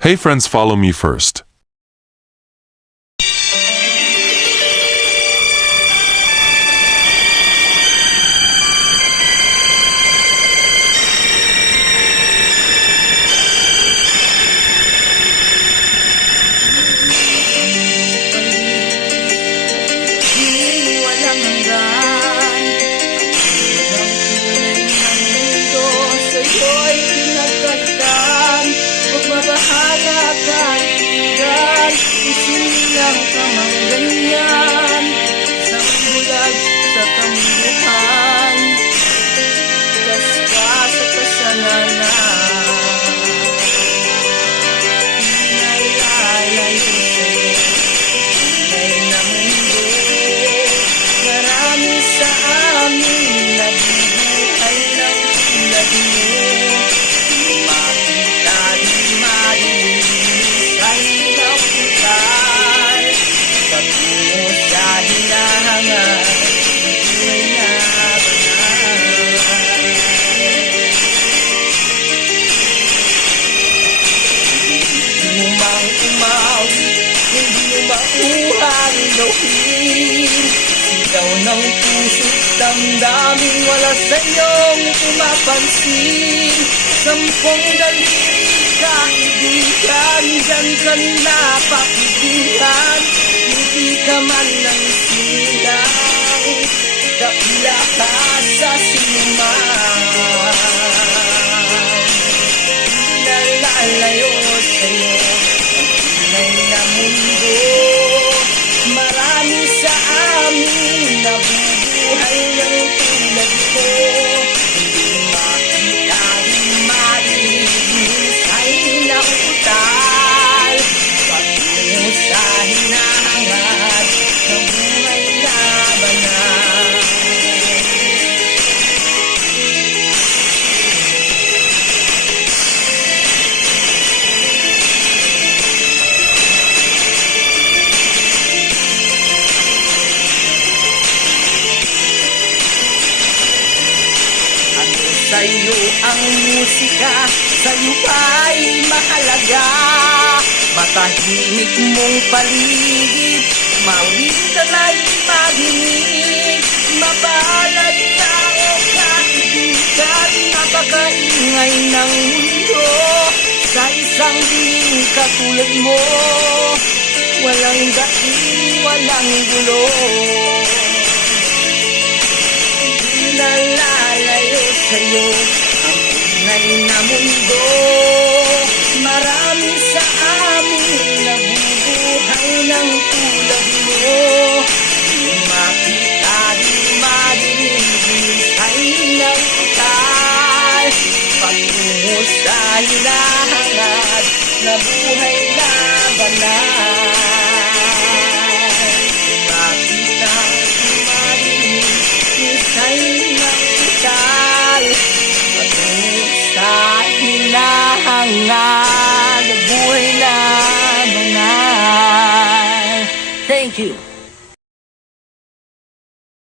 Hey friends, follow me first. Walang hanggan ang tunay ng mundo sa'yo'y pinagkaltan. Huwag mabahala ka, kaibigan, isilang ka mang ganyan. Sa bulag sa kamuluhan, kas ka sa kasalanan. Pinalalayo sa'yo tunay na mundo. Marami sa amin nabubuhay ng tulad mo. Makita di marinig sa iyong putal. Patungo sa hinahangan, buhay na banal. Hindi mo mang umawit, hindi mo makuha ang gawin. Sigaw ng puso't damdamin, wala sa iyong pumapansin. Sampung daliri kaibigan, dyan ka nila pakibigyan. Hindi ka man ng silang, kapila ka sa sinuman. Nalalayo sa'yo ang tunay na mundo. Marami sa amin nabubuhay ng tulad ko. Hindi makita, di marinig sa'y nautal. Patungo sa hinahangad ng buhay na banal. Sa'yo ang musika, sa'yo ba'y mahalaga? Matahimik mong paligid, mawitan ay maginig. Mabalad tao kaibigan, napakaingay ng mundo. Sa isang dining katulad mo, walang daing, walang gulo. Nalalayo sa'yo ang tunay na mundo. Marami sa amin nabubuhay ng tulad mo. Di makita, di marinig sa'y nautal. Patungo sa hinahangad na buhay na banal. Makita, di marinig sa'y nautal. Patungo sa hinahangad na buhay na banal. Thank you.